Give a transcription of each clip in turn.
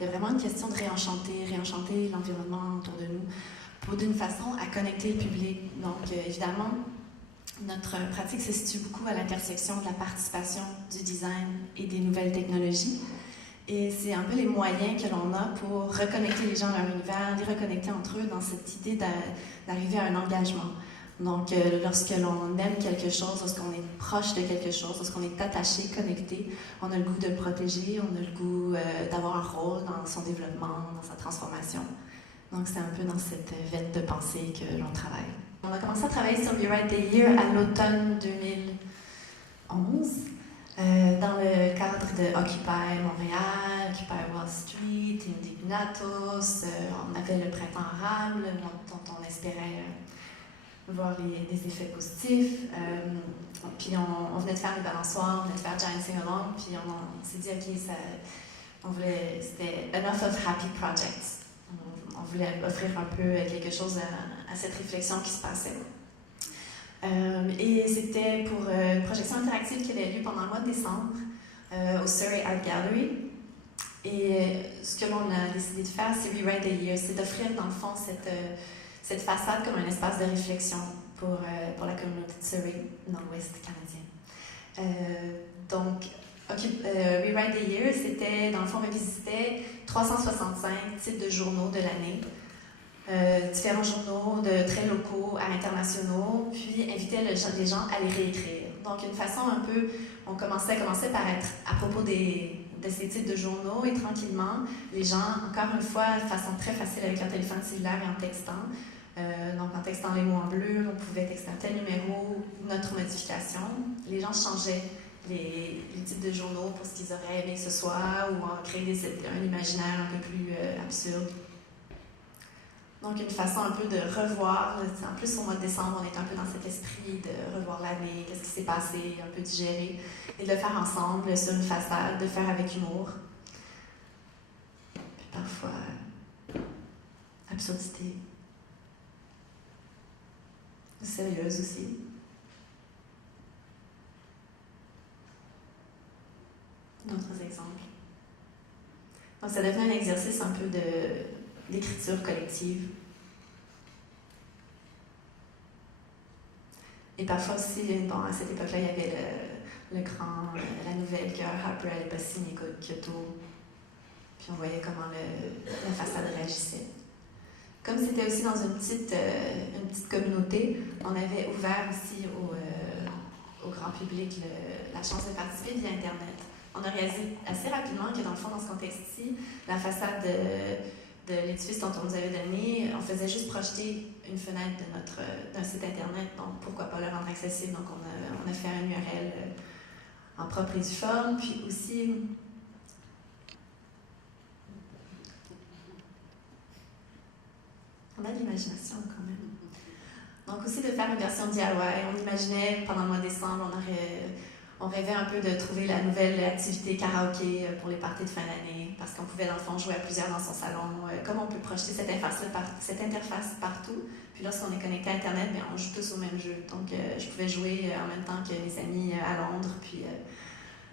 C'est vraiment une question de réenchanter l'environnement autour de nous, d'une façon à connecter le public. Donc, évidemment, notre pratique se situe beaucoup à l'intersection de la participation, du design et des nouvelles technologies. Et c'est un peu les moyens que l'on a pour reconnecter les gens à leur univers, les reconnecter entre eux dans cette idée d'arriver à un engagement. Donc, lorsque l'on aime quelque chose, lorsqu'on est proche de quelque chose, lorsqu'on est attaché, connecté, on a le goût de le protéger, on a le goût d'avoir un rôle dans son développement, dans sa transformation. Donc, c'est un peu dans cette veine de pensée que l'on travaille. On a commencé à travailler sur Rewrite the Year à l'automne 2011, dans le cadre de Occupy Montréal, Occupy Wall Street, Indignatos. On avait le printemps arabe, dont on espérait voir des effets positifs. Puis on venait de faire les balançoires, on venait de faire Giant Sing-Along, puis on s'est dit, OK, c'était enough of happy projects. On voulait offrir un peu quelque chose à cette réflexion qui se passait. Et c'était pour une projection interactive qui avait lieu pendant le mois de décembre au Surrey Art Gallery. Et ce que l'on a décidé de faire, c'est Rewrite the Year, c'est d'offrir dans le fond cette façade comme un espace de réflexion pour la communauté de Surrey, dans l'Ouest canadien. Donc, Rewrite the Year, c'était, dans le fond, on revisitait 365 types de journaux de l'année, différents journaux de très locaux à internationaux, puis invitait les gens à les réécrire. Donc, une façon un peu, on commençait par être à propos de ces types de journaux, et tranquillement, les gens, encore une fois, de façon très facile avec un téléphone cellulaire et en textant, donc en textant les mots en bleu, on pouvait texter un tel numéro, notre modification. Les gens changeaient les types de journaux pour ce qu'ils auraient aimé que ce soit, ou en créer un imaginaire un peu plus absurde. Donc une façon un peu de revoir, en plus au mois de décembre, on est un peu dans cet esprit de revoir l'année, qu'est-ce qui s'est passé, un peu digérer, et de le faire ensemble sur une façade, de le faire avec humour. Puis parfois, absurdité. Sérieuse aussi. D'autres exemples. Donc, ça devient un exercice un peu d'écriture collective. Et parfois aussi, à cette époque-là, il y avait la nouvelle que Harper n'allait pas signer Kyoto. Puis on voyait comment la façade réagissait. Comme c'était aussi dans une petite communauté, on avait ouvert aussi au grand public la chance de participer via Internet. On a réalisé assez rapidement que dans le fond, dans ce contexte-ci, la façade de l'édifice dont on nous avait donné, on faisait juste projeter une fenêtre d'un site Internet, donc pourquoi pas le rendre accessible. Donc on a fait un URL en propre et due forme, puis aussi on a de l'imagination quand même. Donc aussi de faire une version DIY. On imaginait pendant le mois de décembre, on rêvait un peu de trouver la nouvelle activité karaoké pour les parties de fin d'année, parce qu'on pouvait dans le fond jouer à plusieurs dans son salon. Comment on peut projeter cette interface partout. Puis lorsqu'on est connecté à Internet, bien, on joue tous au même jeu. Donc je pouvais jouer en même temps que mes amis à Londres, puis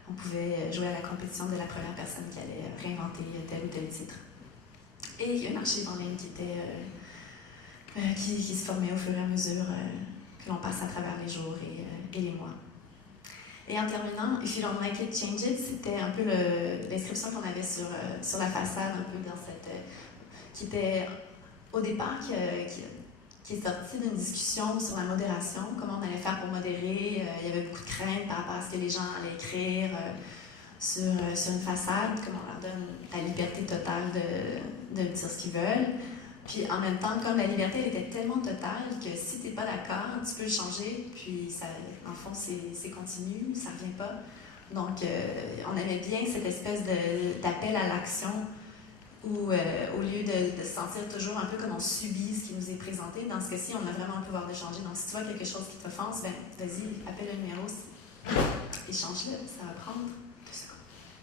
on pouvait jouer à la compétition de la première personne qui allait réinventer tel ou tel titre. Et il y a une archive en ligne qui se formait au fur et à mesure que l'on passe à travers les jours et les mois. Et en terminant, If You Don't Like It, Change It, c'était un peu l'inscription qu'on avait sur la façade, un peu dans qui était au départ, qui est sortie d'une discussion sur la modération, comment on allait faire pour modérer. Il y avait beaucoup de craintes par rapport à ce que les gens allaient écrire sur une façade, comment on leur donne la liberté totale de dire ce qu'ils veulent. Puis en même temps, comme la liberté elle était tellement totale que si tu n'es pas d'accord, tu peux le changer, puis ça, en fond, c'est continu, ça ne revient pas. Donc, on aimait bien cette espèce d'appel à l'action où, au lieu de se sentir toujours un peu comme on subit ce qui nous est présenté, dans ce cas-ci, on a vraiment le pouvoir de changer. Donc, si tu vois quelque chose qui t'offense, ben, vas-y, appelle le numéro et change-le, ça va prendre.